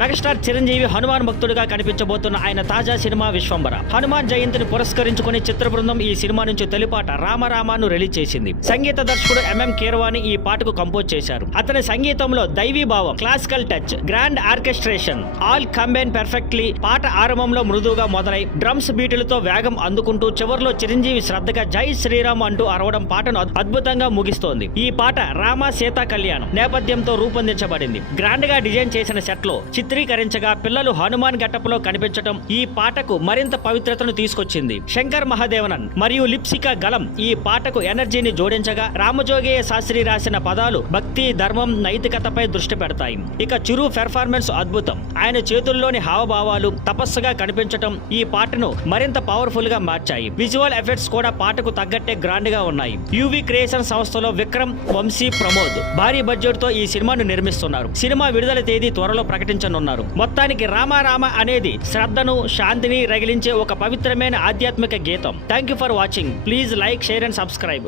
Megastar Chiranjeevi Hanuman భక్తుడిగా కనిపించబోతున్న ఆయన తాజా సినిమా విశ్వంబర. హనుమాన్ జయంతిని పురస్కరించుకుని చిత్ర బృందం ఈ సినిమా నుంచి తొలిపాట రామరామాను రిలీజ్ చేసింది. సంగీత దర్శకుడు ఎంఎం కీరవాణి ఈ పాటకు కంపోజ్ చేశారు. అతని సంగీతంలో దైవీ భావం, classical touch, grand orchestration all combine perfectly. పాట ఆరంభంలో మృదువుగా మొదలై డ్రమ్స్ బీటులతో వేగం అందుకుంటూ చివరిలో చిరంజీవి శ్రద్ధగా జై శ్రీరామ్ అంటూ అరవడం పాటను అద్భుతంగా ముగిస్తోంది. ఈ పాట రామ సీతా కళ్యాణం నేపథ్యంతో రూపొందించబడింది. గ్రాండ్ గా డిజైన్ చేసిన సెట్ లో చిత్రీకరించగా పిల్లలు హనుమాన్ గెటప్ లో కనిపించడం ఈ పాటకు మరింత పవిత్రతను తీసుకొచ్చింది. శంకర్ మహాదేవనన్ మరియు లిప్సికా గలం ఈ పాటకు ఎనర్జీని జోడించగా రామజోగయ్య శాస్త్రి రాసిన పదాలు భక్తి, ధర్మం, నైతికతపై దృష్టి పెడతాయి. ఇక చిరు పెర్ఫార్మెన్స్ అద్భుతం. ఆయన చేతుల్లోని హావభావాలు తపస్సుగా కనిపించటం ఈ పాటను మరింత పవర్ఫుల్ గా మార్చాయి. విజువల్ ఎఫెక్ట్స్ కూడా పాటకు తగ్గట్టే గ్రాండ్ గా ఉన్నాయి. యువి క్రియేషన్ సంస్థలో విక్రమ్, వంశీ, ప్రమోద్ భారీ బడ్జెట్ తో ఈ సినిమాను నిర్మిస్తున్నారు. సినిమా విడుదల తేదీ త్వరలో ప్రకటించనున్నారు. మొత్తానికి రామ అనేది శ్రద్ధను, శాంతిని రగిలించే ఒక పవిత్రమైన ఆధ్యాత్మిక గీతం. Thank you for watching. Please like, share and subscribe.